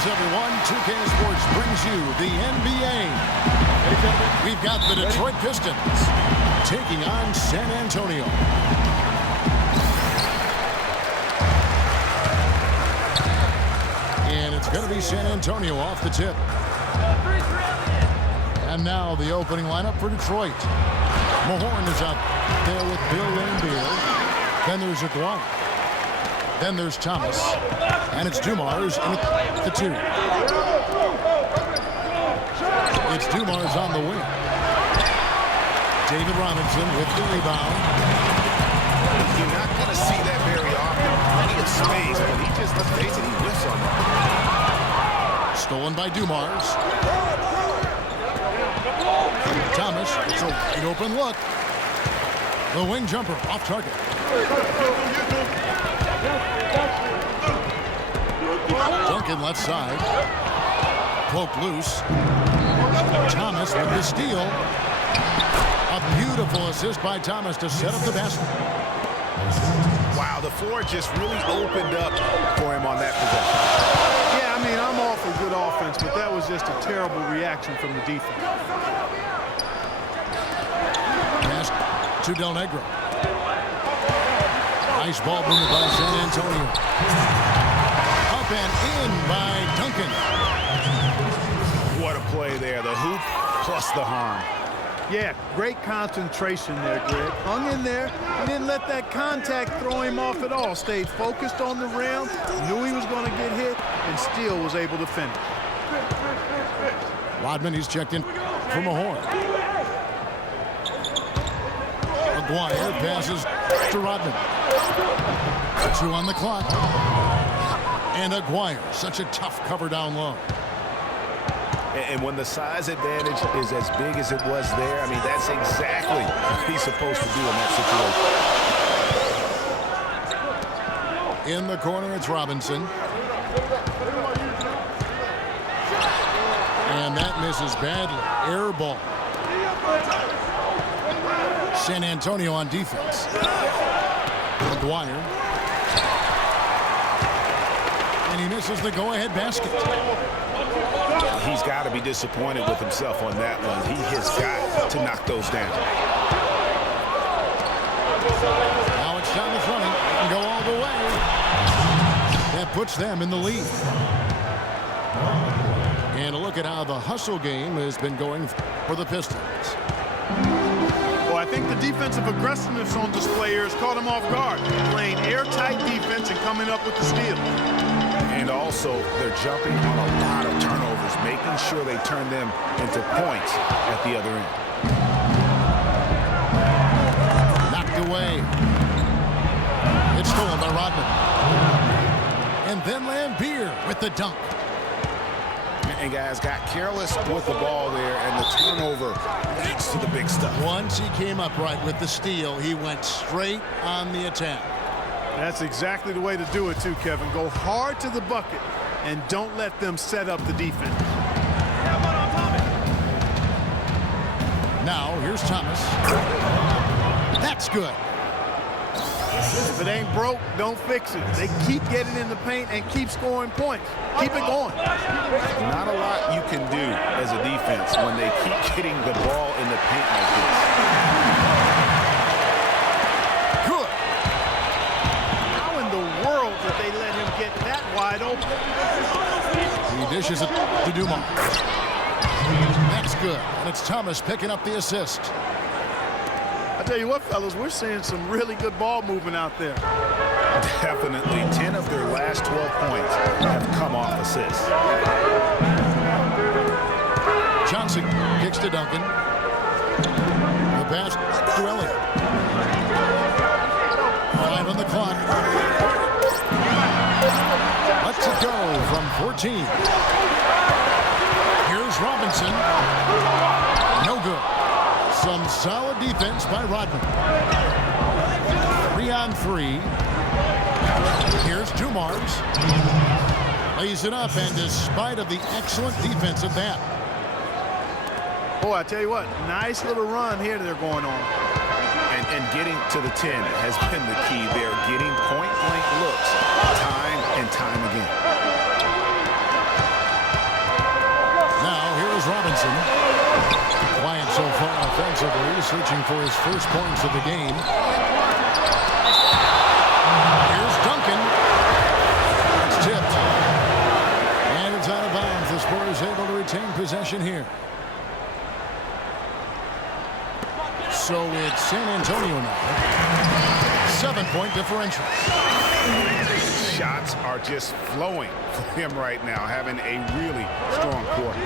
Greetings, everyone. 2K Sports brings you the NBA. We've got the Detroit Pistons taking on San Antonio. And it's going to be San Antonio off the tip. And now the opening lineup for Detroit. Mahorn is out there with Bill Laimbeer. Then there's Aguirre. Then there's Thomas. And it's Dumars in the 2. It's Dumars on the wing. David Robinson with the rebound. You're not going to see that very often. Plenty of space, but he just, let's face it, he whiffs on that. Stolen by Dumars. Thomas, it's an open look. The wing jumper off target. Duncan left side. Poked loose. Thomas with the steal. A beautiful assist by Thomas to set up the basket. Wow, the floor just really opened up for him on that possession. Yeah, I mean, I'm all for good offense, but that was just a terrible reaction from the defense. Pass to Del Negro. Nice ball movement by San Antonio. Up and in by Duncan. What a play there. The hoop plus the harm. Yeah, great concentration there, Greg. Hung in there. He didn't let that contact throw him off at all. Stayed focused on the rim, knew he was going to get hit, and still was able to finish. Rodman, he's checked in from Mahorn. Aguirre passes to Rodman. 2 on the clock. And Aguirre, such a tough cover down low. And when the size advantage is as big as it was there, I mean, that's exactly what he's supposed to do in that situation. In the corner, it's Robinson. And that misses badly. Air ball. San Antonio on defense. Aguirre. And he misses the go-ahead basket. He's got to be disappointed with himself on that one. He has got to knock those down. Now it's Thomas running and go all the way. That puts them in the lead. And a look at how the hustle game has been going for the Pistons. Well, I think the defensive aggressiveness on display here has caught him off guard. Playing airtight defense and coming up with the steal. And also, they're jumping on a lot of turnovers, making sure they turn them into points at the other end. Knocked away. It's stolen by Rodman. And then Laimbeer with the dunk. And guys got careless with the ball there, and the turnover leads to the big stuff. Once he came upright with the steal, he went straight on the attack. That's exactly the way to do it, too, Kevin. Go hard to the bucket and don't let them set up the defense. Now, here's Thomas. That's good. If it ain't broke, don't fix it. They keep getting in the paint and keep scoring points. Keep it going. Not a lot you can do as a defense when they keep getting the ball in the paint like this. Wide open. He dishes it to Dumars. That's good. And it's Thomas picking up the assist. I tell you what, fellas, we're seeing some really good ball movement out there. Definitely. 10 of their last 12 points have come off assists. Johnson kicks to Duncan. The pass to Elliott. 5 on the clock. Lets it go from 14. Here's Robinson. No good. Some solid defense by Rodman. 3 on 3. Here's Dumars. Lays it up, and despite of the excellent defense at that. Boy, I tell you what, nice little run here they're going on. And getting to the 10 has been the key there. Getting point-blank looks time and time again. Here's Robinson. Quiet so far offensively, searching for his first points of the game. Here's Duncan. It's tipped. And it's out of bounds. The Spurs able to retain possession here. So it's San Antonio now. 7-point differential. Shots are just flowing for him right now, having a really strong quarter.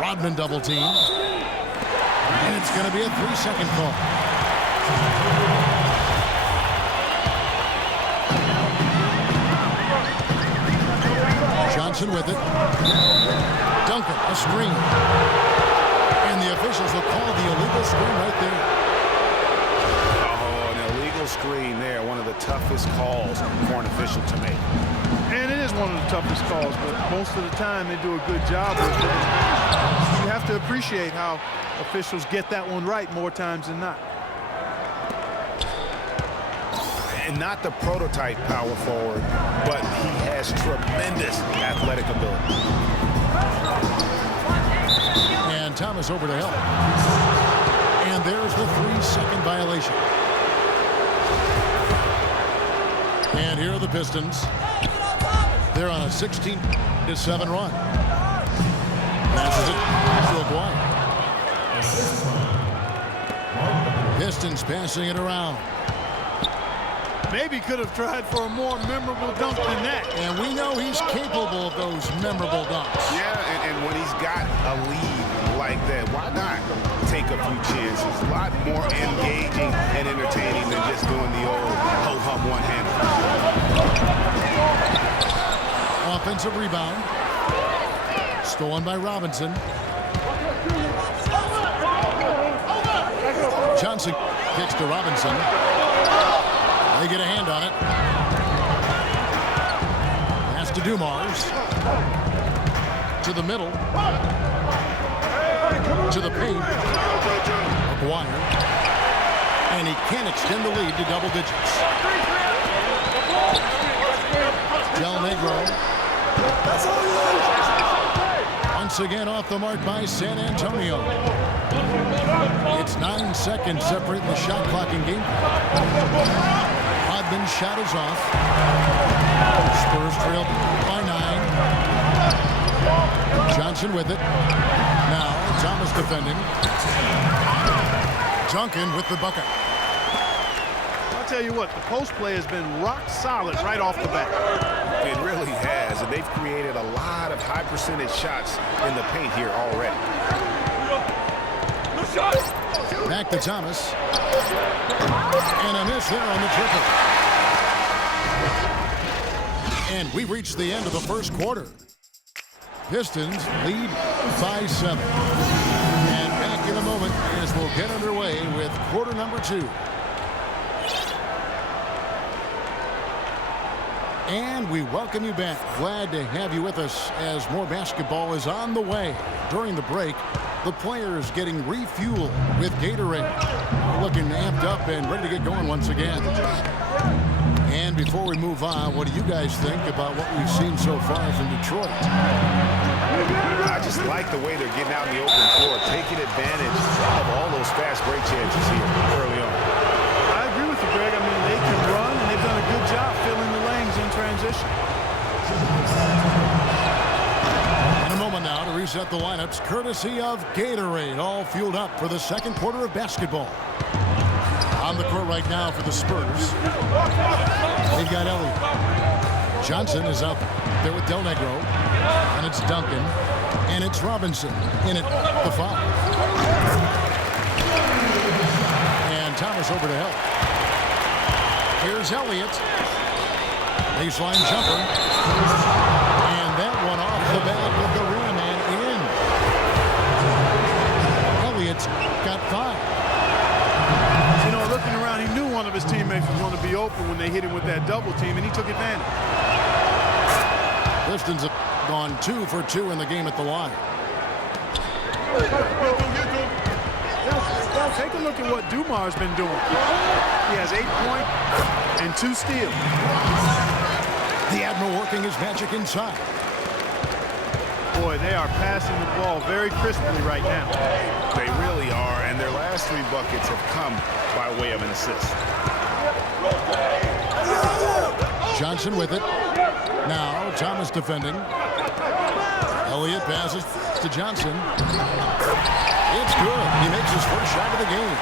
Rodman double team. And it's going to be a 3-second call. Johnson with it. Duncan, a screen. And the officials will call the illegal screen right there. Oh, an illegal screen there. One of the toughest calls for an official to make. And it is one of the toughest calls, but most of the time they do a good job with it. You have to appreciate how officials get that one right more times than not. And not the prototype power forward, but he has tremendous athletic ability. And Thomas over to help. And there's the 3-second violation. And here are the Pistons. They're on a 16-7 run. Passes it to Aguirre. Pistons passing it around. Maybe could have tried for a more memorable dunk than that. And we know he's capable of those memorable dunks. Yeah, and when he's got a lead like that, why not take a few chances? A lot more engaging and entertaining than just doing the old ho-hum one-hander. Offensive rebound. Stolen by Robinson. Johnson kicks to Robinson. They get a hand on it. Pass to Dumars. To the middle. To the paint. Aguirre. And he can't extend the lead to double digits. Del Negro. Once again off the mark by San Antonio. It's 9 seconds separating the shot clock in game. Rodman's shot is off. Spurs trail by 9. Johnson with it. Now Thomas defending. Duncan with the bucket. I'll tell you what, the post play has been rock solid right off the bat. It really has, and they've created a lot of high percentage shots in the paint here already. Back to Thomas. And a miss there on the triple. And we reached the end of the first quarter. Pistons lead by 7. And back in a moment as we'll get underway with quarter number 2. And we welcome you back. Glad to have you with us as more basketball is on the way. During the break, the players getting refueled with Gatorade. Looking amped up and ready to get going once again. And before we move on, what do you guys think about what we've seen so far from Detroit? I just like the way they're getting out in the open floor, taking advantage of all those fast break chances here early on. I agree with you, Greg. I mean, they can run, and they've done a good job filling the lanes in transition. In a moment now to reset the lineups, courtesy of Gatorade, all fueled up for the second quarter of basketball. On the court right now for the Spurs. They've got Elliott. Johnson is up there with Del Negro. And it's Duncan. And it's Robinson in at the 5. And Thomas over to help. Here's Elliott. Baseline jumper. And that one off the bat with the rim and in. Elliott's got 5. You know, looking around, he knew one of his teammates was going to be open when they hit him with that double team, and he took advantage. Pistons have gone 2 for 2 in the game at the line. Take a look at what Dumar's been doing. He has 8 points and 2 steals. The Admiral working his magic inside. Boy, they are passing the ball very crisply right now. They really are, and their last 3 buckets have come by way of an assist. Johnson with it. Now Thomas defending. Elliott passes to Johnson. It's good. He makes his first shot of the game.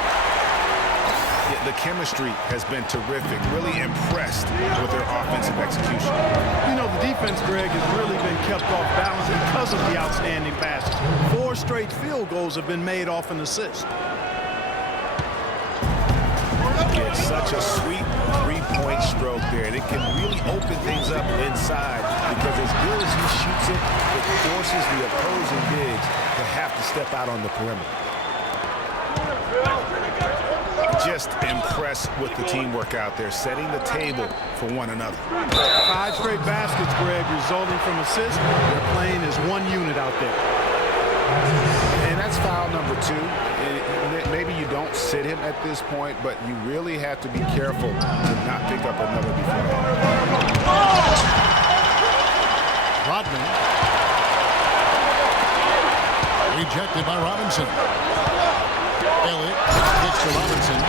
Yeah, the chemistry has been terrific. Really impressed with their offensive execution. You know, the defense, Greg, has really been kept off balance because of the outstanding passes. 4 straight field goals have been made off an assist. It's such a sweet 3-point stroke there, and it can really open things up inside because as good as he shoots it, it forces the opposing bigs to have to step out on the perimeter. Just impressed with the teamwork out there, setting the table for one another. 5 straight baskets, Greg, resulting from assists. They're playing as one unit out there. And that's foul number 2. Maybe you don't sit him at this point, but you really have to be careful to not pick up another before. Rodman. Rejected by Robinson. Elliott gets to Robinson.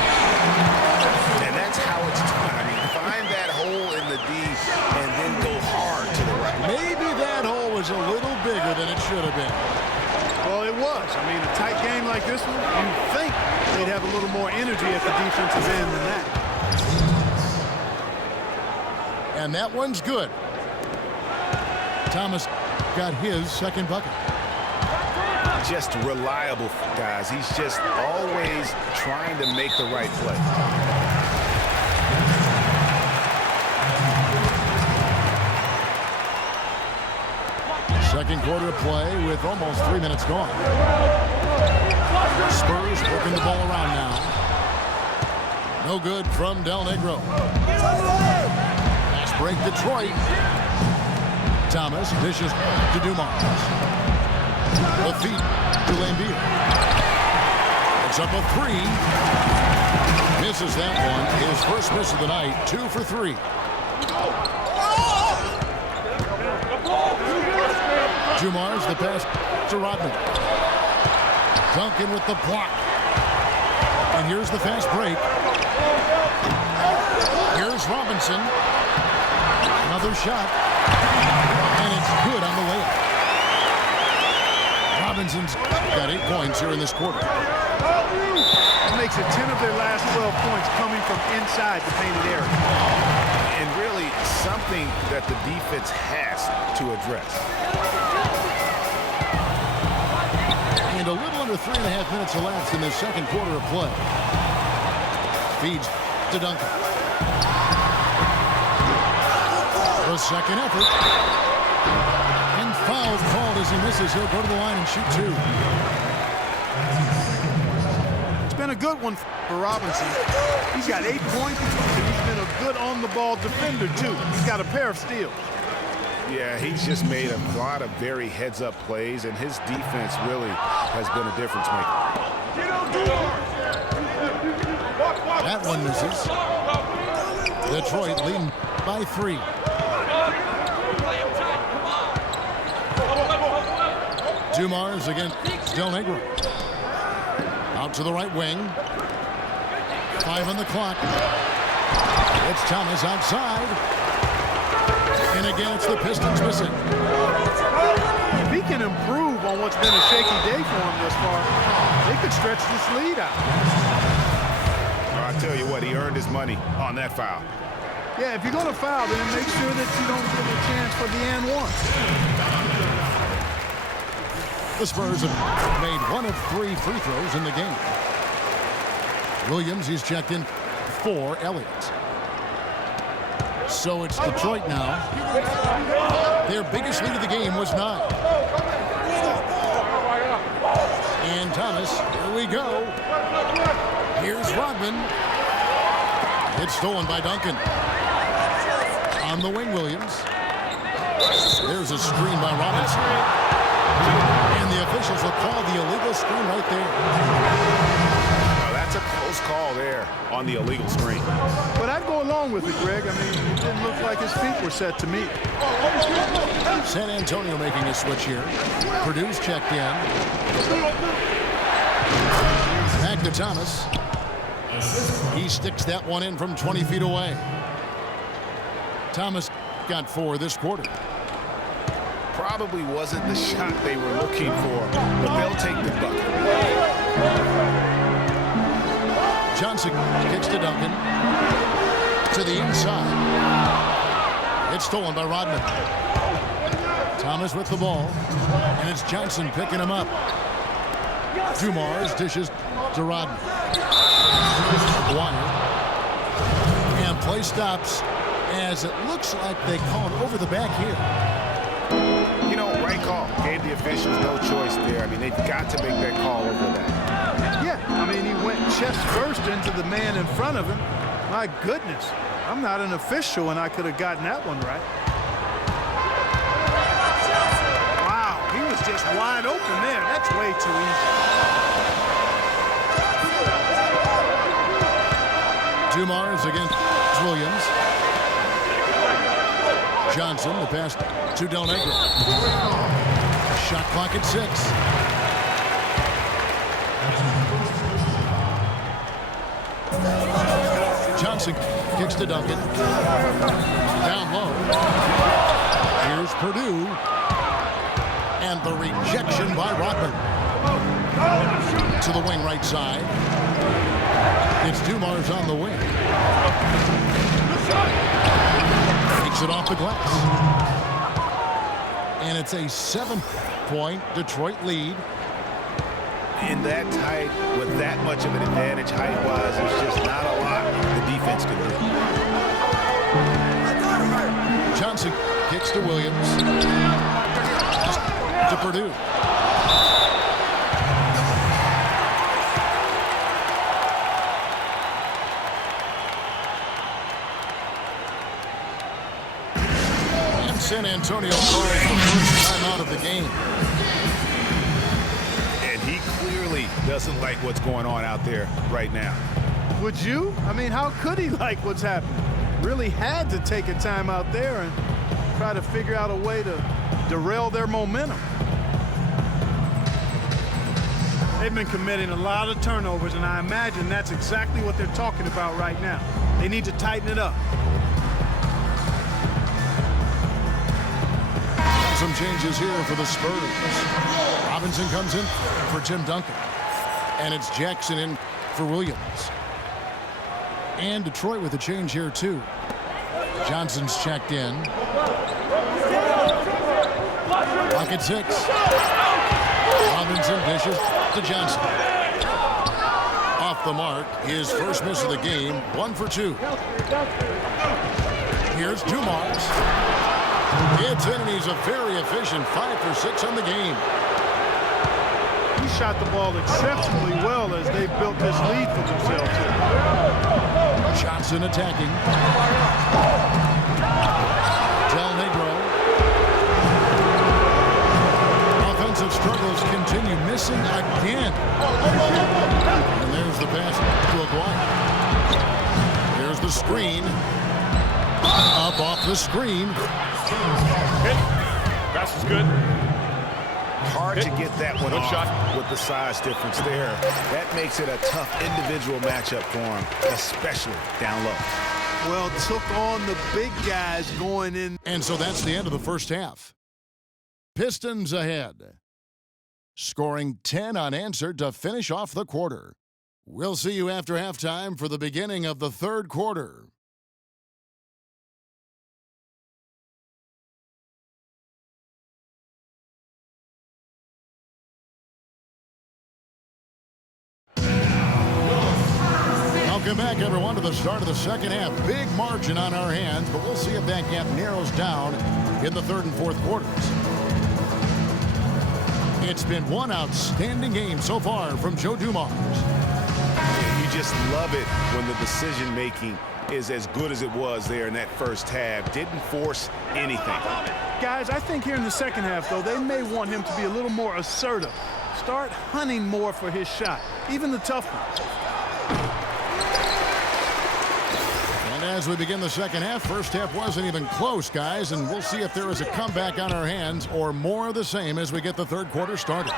And that's how it's done. I mean, find that hole in the D and then go hard to the right. Maybe that hole was a little bigger than it should have been. Well, it was. I mean, a tight game like this one, you'd think they'd have a little more energy at the defensive end than that. And that one's good. Thomas got his second bucket. Just reliable, guys. He's just always trying to make the right play. Second quarter of play with almost 3 minutes gone. Spurs working the ball around now. No good from Del Negro. Pass break Detroit. Thomas dishes to Dumars. A feed to Lambeer. It's up a 3. Misses that one. His first miss of the night. 2 for 3. Dumars the pass to Rodman. Duncan with the block. And here's the fast break. Here's Robinson. Another shot. And it's good on the layup. Robinson's got 8 points here in this quarter. That makes it 10 of their last 12 points coming from inside the painted area. And really something that the defense has to address. And a little under 3.5 minutes elapsed in this second quarter of play. Feeds to Duncan. The second effort. And foul called as he misses. He'll go to the line and shoot 2. It's been a good one for Robinson. He's got 8 points, and he's been a good on-the-ball defender, too. He's got a pair of steals. Yeah, he's just made a lot of very heads-up plays, and his defense really has been a difference maker. That one misses. Detroit leading by 3. Dumars against Del Negro. Out to the right wing. 5 on the clock. It's Thomas outside. And again, it's the Pistons missing. If he can improve on what's been a shaky day for him thus far, they could stretch this lead out. Well, I tell you what, he earned his money on that foul. Yeah, if you're going to foul, then make sure that you don't give a chance for the and 1. The Spurs have made 1 of 3 free throws in the game. Williams, he's checked in for Elliott. So it's Detroit now. Their biggest lead of the game was 9. And Thomas, here we go. Here's Rodman. It's stolen by Duncan. On the wing, Williams. There's a screen by Robinson. And the officials will call the illegal screen right there. Well, that's a close close call there on the illegal screen. But I'd go along with it, Greg. I mean, it didn't look like his feet were set to me. San Antonio making a switch here. Purdue's checked in. Back to Thomas. He sticks that one in from 20 feet away. Thomas got 4 this quarter. Probably wasn't the shot they were looking for, but they'll take the bucket. Johnson kicks to Duncan. To the inside. It's stolen by Rodman. Thomas with the ball. And it's Johnson picking him up. Dumars dishes to Rodman. Wire. And play stops as it looks like they called over the back here. You know, right call. Gave the officials no choice there. I mean, they've got to make that call over that. Yeah, I mean, he went chest first into the man in front of him. My goodness, I'm not an official, and I could have gotten that one right. Wow, he was just wide open there. That's way too easy. Dumars against Williams. Johnson, the pass to Del Negro. Shot clock at 6. Johnson kicks to Duncan. Down low. Here's Purdue. And the rejection by Rodman. To the wing right side. It's Dumars on the wing. Takes it off the glass. And it's a 7-point Detroit lead. In that tight, with that much of an advantage height-wise, there's just not a lot the defense can do. Johnson kicks to Williams. To Purdue. And San Antonio calls the first timeout of the game. He clearly doesn't like what's going on out there right now. Would you? I mean, how could he like what's happening? Really had to take a time out there and try to figure out a way to derail their momentum. They've been committing a lot of turnovers, and I imagine that's exactly what they're talking about right now. They need to tighten it up. Some changes here for the Spurs. Robinson comes in for Tim Duncan. And it's Jackson in for Williams. And Detroit with a change here, too. Johnson's checked in. Clock at 6. Robinson dishes to Johnson. Off the mark, his first miss of the game, 1 for 2. Here's Dumars. It's in, and he's a very efficient 5 for 6 on the game. He shot the ball exceptionally well as they built this lead for themselves here. Johnson attacking. Del Negro. Offensive struggles continue, missing again. And there's the pass to Aguirre. There's the screen. Up off the screen. Pass is good. Hard to get that one off with the size difference there. That makes it a tough individual matchup for him, especially down low. Well, took on the big guys going in. And so that's the end of the first half. Pistons ahead. Scoring 10 unanswered to finish off the quarter. We'll see you after halftime for the beginning of the third quarter. Welcome back, everyone, to the start of the second half. Big margin on our hands, but we'll see if that gap narrows down in the third and fourth quarters. It's been one outstanding game so far from Joe Dumars. You just love it when the decision-making is as good as it was there in that first half. Didn't force anything. Guys, I think here in the second half, though, they may want him to be a little more assertive. Start hunting more for his shot, even the tough ones. As we begin the second half, first half wasn't even close, guys, and we'll see if there is a comeback on our hands or more of the same as we get the third quarter started.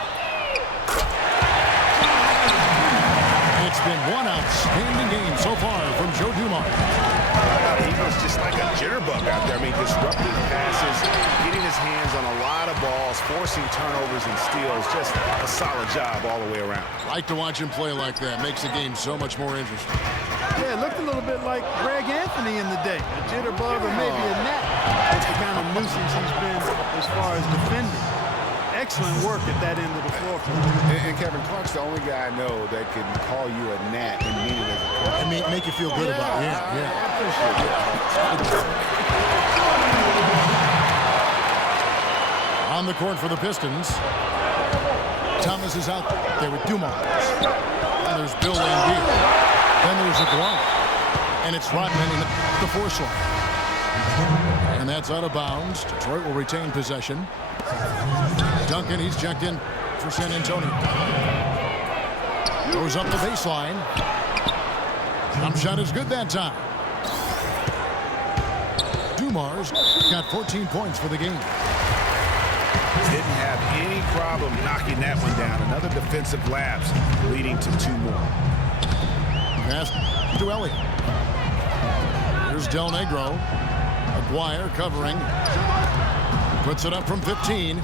It's been one outstanding game so far from Joe Dumars. He was just like a jitterbug out there. I mean, disrupting passes, getting his hands on a lot of balls, forcing turnovers and steals. Just a solid job all the way around. Like to watch him play like that. Makes the game so much more interesting. Yeah, it looked a little bit like Greg Anthony in the day. A jitterbug or maybe a gnat. That's the kind of nuisance he's been as far as defending. Excellent work at that end of the floor. And Kevin Clark's the only guy I know that can call you a gnat and mean it as a coach. And make you feel good about it. Yeah. I appreciate that. On the court for the Pistons. Thomas is out there with Dumars. And there's Bill Laimbeer. Then there's Aguirre. And it's Rodman in the force line. And that's out of bounds. Detroit will retain possession. Duncan, he's checked in for San Antonio. Goes up the baseline. Jump shot is good that time. Dumars got 14 points for the game. Didn't have any problem knocking that one down. Another defensive lapse leading to 2 more. Pass to Elliott. Here's Del Negro. Aguirre covering. Puts it up from 15.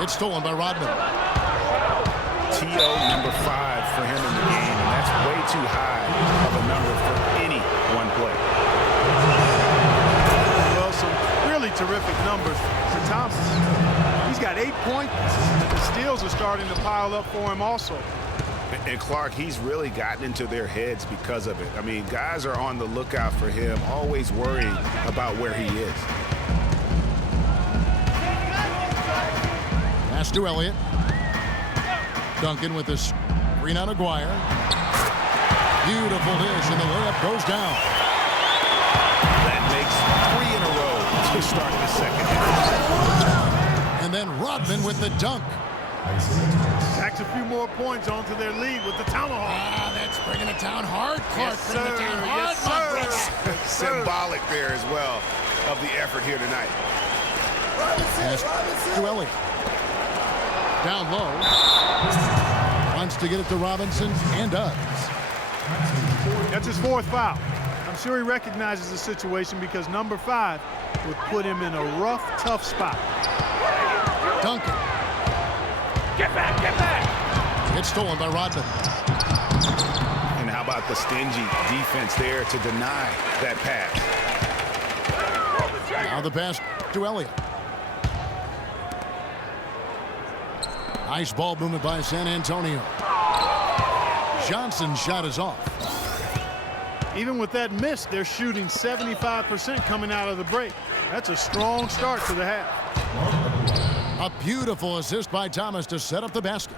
It's stolen by Rodman. T.O. number 5 for him in the game, and that's way too high of a number for any one play. Well, some really terrific numbers for Thomas. He's got 8 points. The steals are starting to pile up for him also. And Clark, he's really gotten into their heads because of it. I mean, guys are on the lookout for him, always worrying about where he is. Pass to Elliott. Duncan with this screen on Aguirre. Beautiful dish, and the layup goes down. That makes 3 in a row to start the second half. And then Rodman with the dunk. Tacks a few more points onto their lead with the tomahawk. That's bringing it down hard, Clark. Yes, bringing it sir. down hard, Yes, my sir. brother. Yes, sir. Symbolic there as well of the effort here tonight. Pass to Elliott. Down low. Wants to get it to Robinson and does. That's his 4th foul. I'm sure he recognizes the situation because number 5 would put him in a rough, tough spot. Duncan. Get back, get back! It's stolen by Rodman. And how about the stingy defense there to deny that pass? Now the pass to Elliott. Nice ball movement by San Antonio. Johnson's shot is off. Even with that miss, they're shooting 75% coming out of the break. That's a strong start to the half. A beautiful assist by Thomas to set up the basket.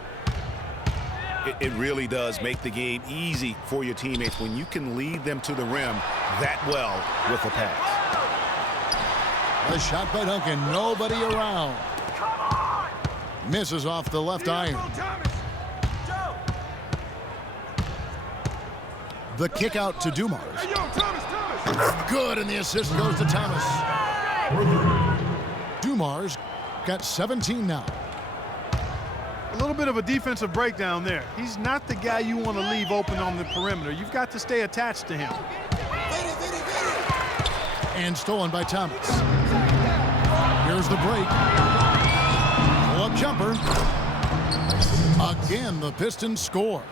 It really does make the game easy for your teammates when you can lead them to the rim that well with a pass. A shot by Duncan, nobody around. Misses off the left iron. The kick out to Dumars. Good, and the assist goes to Thomas. Dumars got 17 now. A little bit of a defensive breakdown there. He's not the guy you want to leave open on the perimeter. You've got to stay attached to him. And stolen by Thomas. Here's the break. Pull-up jumper. Again, the Pistons score.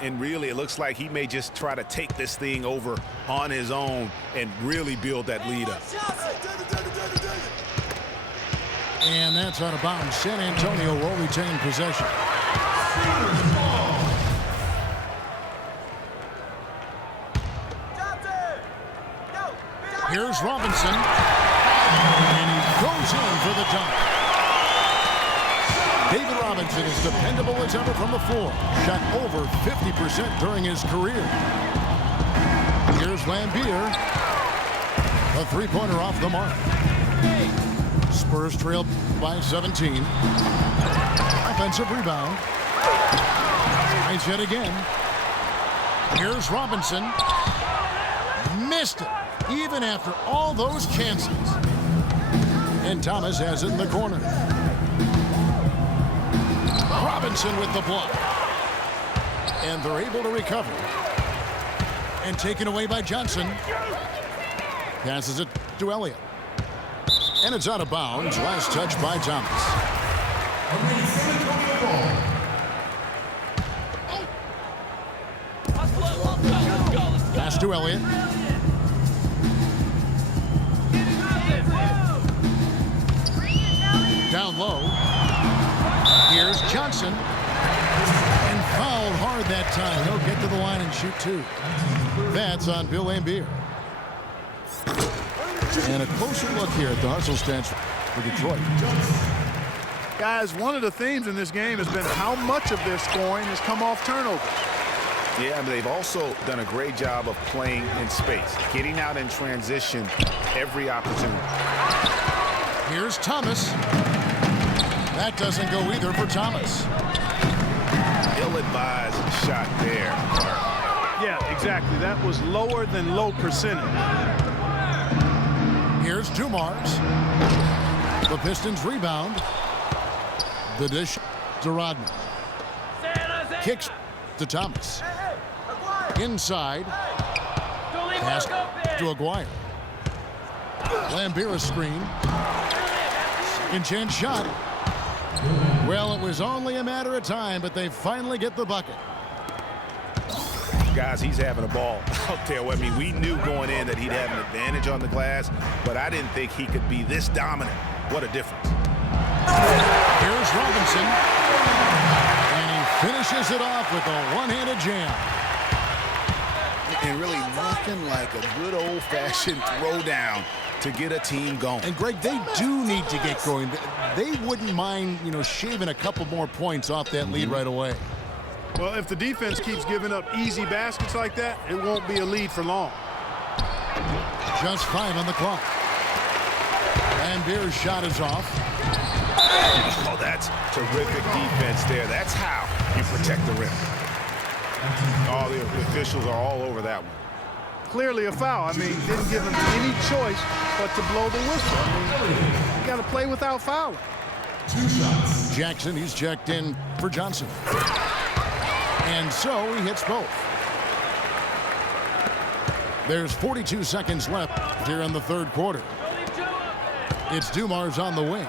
And really, it looks like he may just try to take this thing over on his own and really build that lead up. And that's out of bounds. San Antonio will retain possession. Here's Robinson. And he goes in for the dunk. David Robinson is dependable as ever from the floor. Shot over 50% during his career. Here's Laimbeer. A three-pointer off the mark. Spurs trail by 17. Offensive rebound. Nice hit again. Here's Robinson. Missed it, even after all those chances. And Thomas has it in the corner. Robinson with the block. And they're able to recover. And taken away by Johnson. Passes it to Elliott. And it's out of bounds. Last touch by Thomas. Pass to Elliott. Down low. Here's Johnson. And fouled hard that time. He'll get to the line and shoot two. That's on Bill Laimbeer. And a closer look here at the hustle stats for Detroit. Guys, one of the themes in this game has been how much of their scoring has come off turnovers. Yeah, but they've also done a great job of playing in space, getting out in transition every opportunity. Here's Thomas. That doesn't go either for Thomas. Ill-advised shot there. Yeah, exactly. That was lower than low percentage. Here's Dumars. The Pistons rebound. The dish to Rodman. Kicks to Thomas. Inside. Pass to Aguirre. Laimbeer screen. Second chance shot. Well, it was only a matter of time, but they finally get the bucket. Guys, he's having a ball out there. I mean, we knew going in that he'd have an advantage on the glass, but I didn't think he could be this dominant. What a difference. Here's Robinson. And he finishes it off with a one-handed jam. And really nothing like a good old-fashioned throwdown to get a team going. And Greg, they do need to get going. They wouldn't mind, shaving a couple more points off that lead right away. Well, if the defense keeps giving up easy baskets like that, it won't be a lead for long. Just 5 on the clock. Laimbeer's shot is off. Oh, that's terrific defense there. That's how you protect the rim. Oh, the officials are all over that one. Clearly a foul. I mean, didn't give him any choice but to blow the whistle. I mean, you got to play without fouling. 2 shots. Jackson, he's checked in for Johnson. And so he hits both. There's 42 seconds left here in the third quarter. It's Dumars on the wing.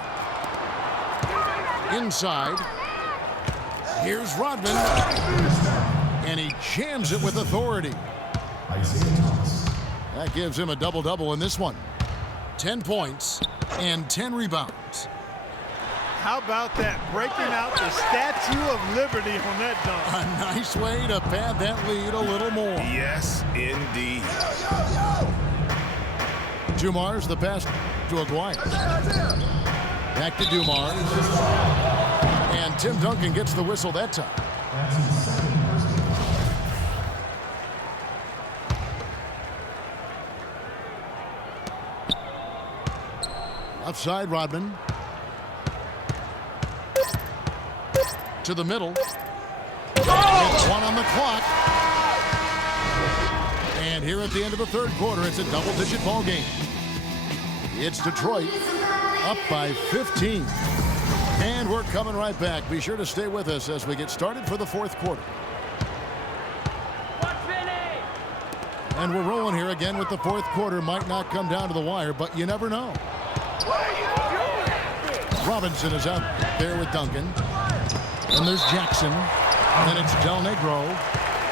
Inside. Here's Rodman. And he jams it with authority. That gives him a double-double in this one. 10 points and 10 rebounds. How about that? Breaking out the Statue of Liberty on that dunk. A nice way to pad that lead a little more. Yes, indeed. Dumars, the pass to Aguirre. Back to Dumars. And Tim Duncan gets the whistle that time. Left side, Rodman. To the middle. It's 1 on the clock. And here at the end of the third quarter, it's a double-digit ball game. It's Detroit up by 15. And we're coming right back. Be sure to stay with us as we get started for the fourth quarter. And we're rolling here again with the fourth quarter. Might not come down to the wire, but you never know. Robinson is out there with Duncan. And there's Jackson. And it's Del Negro.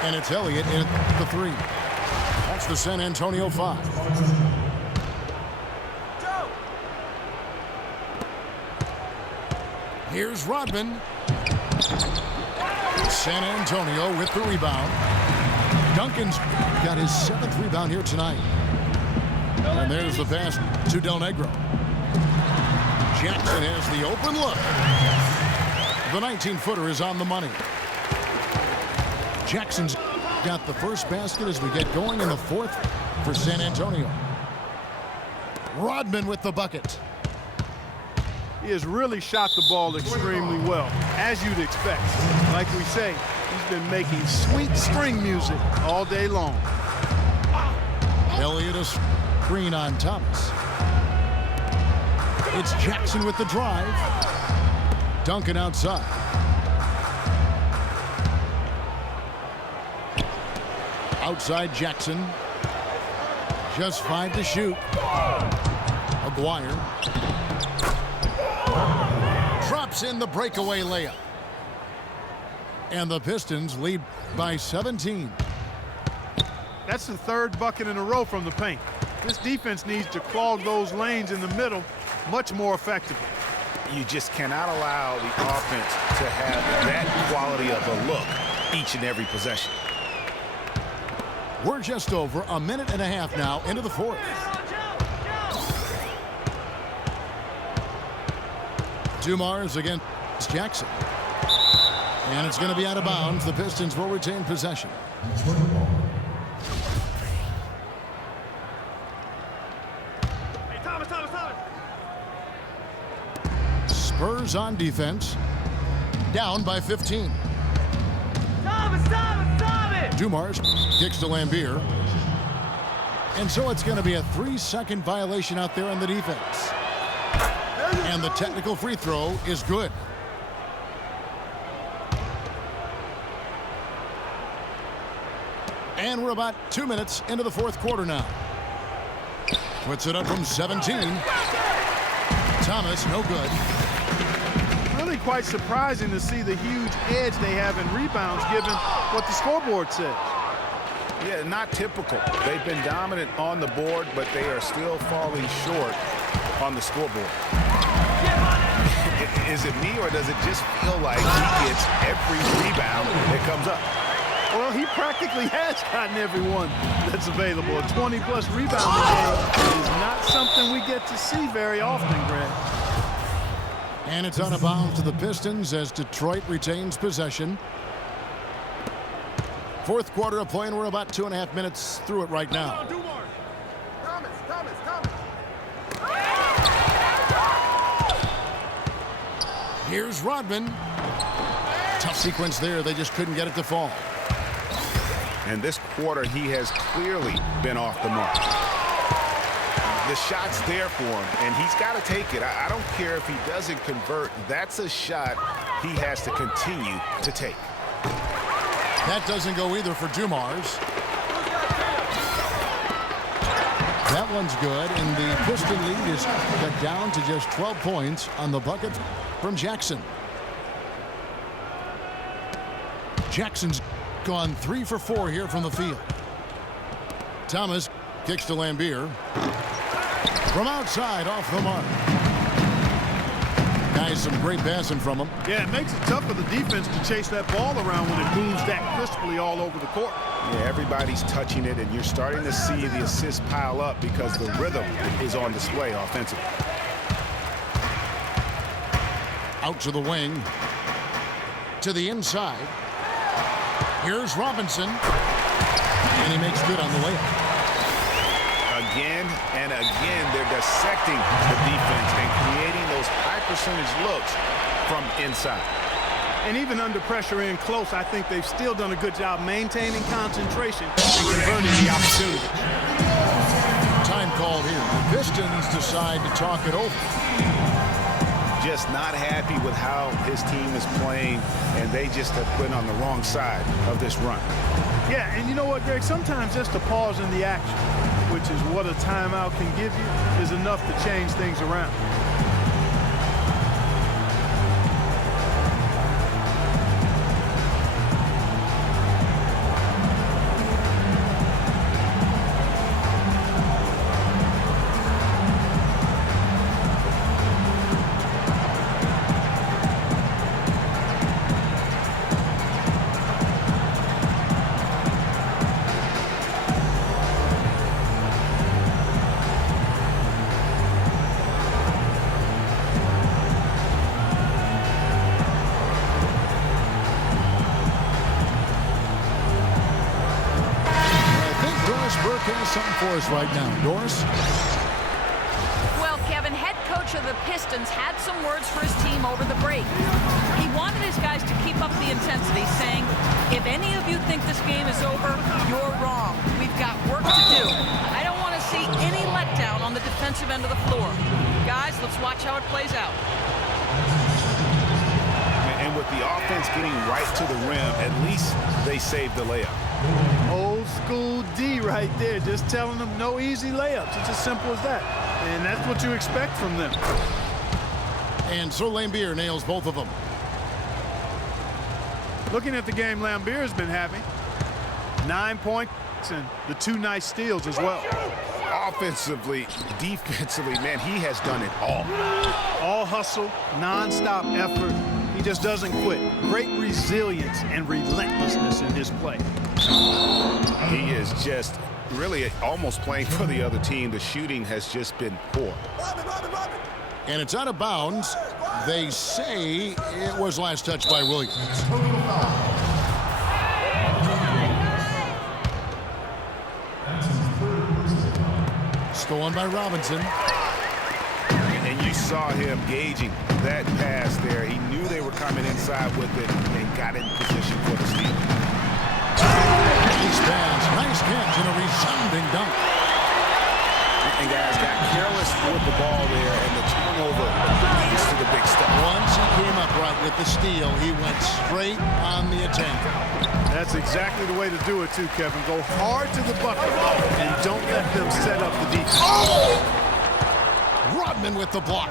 And it's Elliott in the 3. That's the San Antonio 5. Here's Rodman. San Antonio with the rebound. Duncan's got his 7th rebound here tonight. And there's the pass to Del Negro. Jackson has the open look. The 19-footer is on the money. Jackson's got the first basket as we get going in the fourth for San Antonio. Rodman with the bucket. He has really shot the ball extremely well, as you'd expect. Like we say, he's been making sweet string music all day long. Elliott a screen on Thomas. It's Jackson with the drive. Duncan outside. Outside Jackson. Just 5 to shoot. Aguirre. Drops in the breakaway layup. And the Pistons lead by 17. That's the third bucket in a row from the paint. This defense needs to clog those lanes in the middle much more effectively. You just cannot allow the offense to have that quality of a look each and every possession. We're just over a minute and a half now into the fourth. Dumars against Jackson. And it's going to be out of bounds. The Pistons will retain possession. Hey, Thomas. Spurs on defense. Down by 15. Thomas! Dumars kicks to Lambier. And so it's going to be a 3-second violation out there on the defense. And the technical free throw is good. And we're about 2 minutes into the fourth quarter now. Puts it up from 17. Thomas, no good. Really quite surprising to see the huge edge they have in rebounds given what the scoreboard says. Yeah, not typical. They've been dominant on the board, but they are still falling short on the scoreboard. Is it me, or does it just feel like he gets every rebound that comes up? Well, he practically has gotten everyone that's available. A 20-plus rebounding game is not something we get to see very often, Greg. And it's out of bounds to the Pistons as Detroit retains possession. Fourth quarter of play, and we're about 2.5 minutes through it right now. Here's Rodman. Tough sequence there. They just couldn't get it to fall. And this quarter, he has clearly been off the mark. The shot's there for him, and he's got to take it. I don't care if he doesn't convert. That's a shot he has to continue to take. That doesn't go either for Dumars. That one's good, and the Piston lead is cut down to just 12 points on the bucket from Jackson. Jackson's gone 3 for 4 here from the field. Thomas kicks to Lambier. From outside, off the mark. Guys, some great passing from him. Yeah, it makes it tough for the defense to chase that ball around when it moves that crisply all over the court. Yeah, everybody's touching it, and you're starting to see the assists pile up because the rhythm is on display offensively. Out to the wing. To the inside. Here's Robinson. And he makes good on the layup. Again and again, they're dissecting the defense and creating those high percentage looks from inside. And even under pressure in close, I think they've still done a good job maintaining concentration and converting the opportunity. Time called here. The Pistons decide to talk it over. Just not happy with how his team is playing, and they just have been on the wrong side of this run. Yeah, and you know what, Greg? Sometimes just a pause in the action, which is what a timeout can give you, is enough to change things around. Has something for us right now. Doris? Well, Kevin, head coach of the Pistons had some words for his team over the break. He wanted his guys to keep up the intensity, saying, if any of you think this game is over, you're wrong. We've got work to do. I don't want to see any letdown on the defensive end of the floor. Guys, let's watch how it plays out. And with the offense getting right to the rim, at least they saved the layup. Old school D right there, just telling them no easy layups. It's as simple as that. And that's what you expect from them. And so Lambeer nails both of them. Looking at the game Lambier's been having, 9 points and the 2 nice steals as well. Offensively, defensively, man, he has done it all. All hustle, non-stop effort. He just doesn't quit. Great resilience and relentlessness in his play. He is just really almost playing for the other team. The shooting has just been poor. And it's out of bounds. They say it was last touched by Williams. Stolen by Robinson. And you saw him gauging that pass there. He knew they were coming inside with it and got in position for the steal. Nice pass, nice catch, and a resounding dunk. And guys got careless with the ball there, and the turnover leads to the big stuff. Once he came up right with the steal, he went straight on the attack. That's exactly the way to do it too, Kevin. Go hard to the bucket and don't let them set up the defense. Rodman with the block.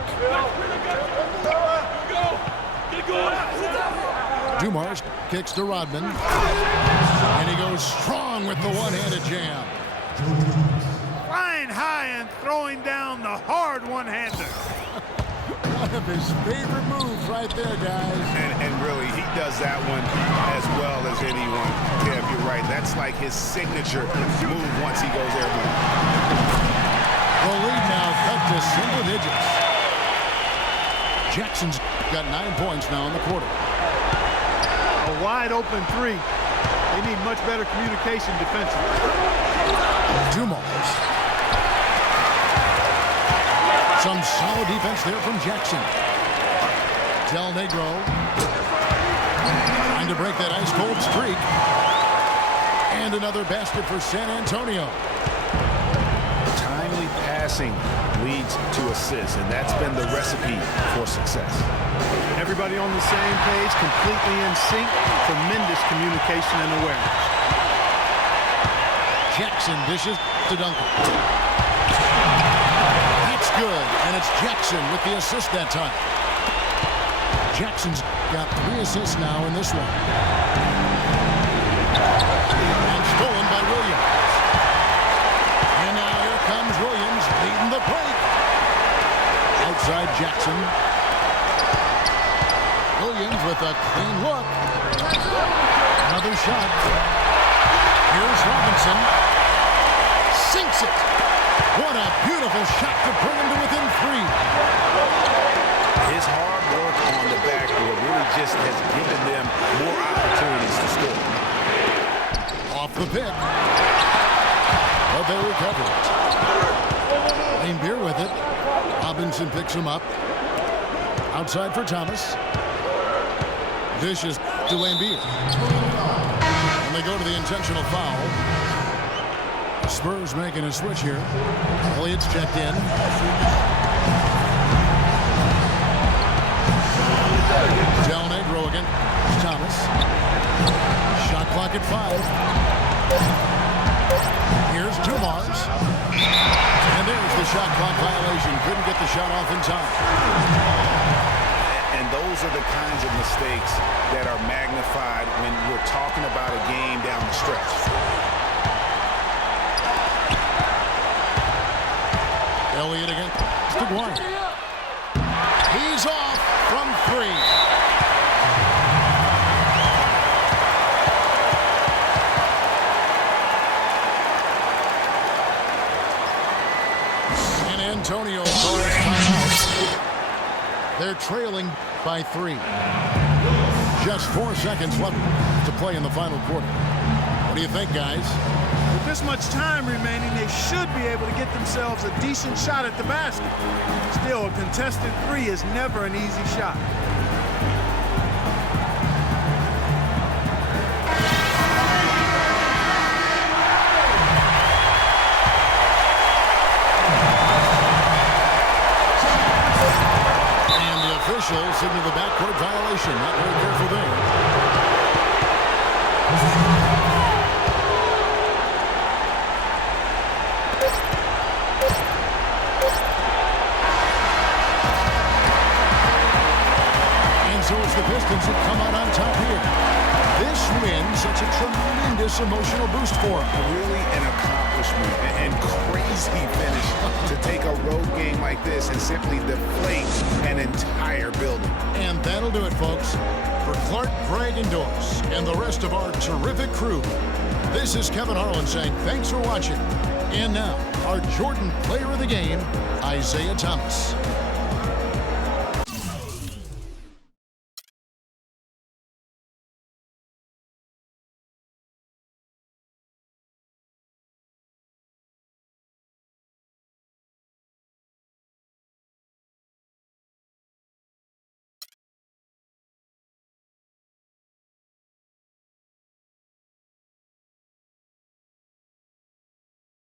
Dumars kicks to Rodman. And he goes strong with the one-handed jam. Flying high and throwing down the hard one-hander. One of his favorite moves right there, guys. And really, he does that one as well as anyone. Kev, you're right. That's like his signature move once he goes airborne. The lead now cut to single digits. Jackson's got 9 points now in the quarter. A wide open 3. They need much better communication defensively. Dumars. Some solid defense there from Jackson. Del Negro trying to break that ice-cold streak. And another basket for San Antonio. Timely passing leads to assists, and that's been the recipe for success. Everybody on the same page, completely in sync. Tremendous communication and awareness. Jackson dishes to Duncan. That's good, and it's Jackson with the assist that time. Jackson's got 3 assists now in this one. And stolen by Williams. And now here comes Williams leading the break. Outside Jackson. Williams with a clean look. Another shot. Here's Robinson. Sinks it. What a beautiful shot to bring him to within 3. His hard work on the backboard really just has given them more opportunities to score. Off the pick. But they recover it. Lambeer with it. Robinson picks him up. Outside for Thomas. Dishes to Lambeer. And they go to the intentional foul. Spurs making a switch here. Elliott's checked in. Del Negro again. Thomas. Shot clock at 5. Here's Dumars. And there's the shot clock violation. Couldn't get the shot off in time. And those are the kinds of mistakes that are magnified when we're talking about a game down the stretch. Elliott again. To Dwight. He's off from 3. San Antonio calls timeout. They're trailing by 3. Just 4 seconds left to play in the final quarter. What do you think, guys? this much time remaining, they should be able to get themselves a decent shot at the basket. Still, a contested three is never an easy shot. And the official signaled the backcourt violation. Not very careful there. So it's the Pistons that come out on top here. This win sets a tremendous emotional boost for them. Really an accomplishment and crazy finish to take a road game like this and simply deflate an entire building. And that'll do it, folks. For Clark, Greg, and Doris, and the rest of our terrific crew, this is Kevin Harlan saying thanks for watching. And now, our Jordan Player of the Game, Isaiah Thomas.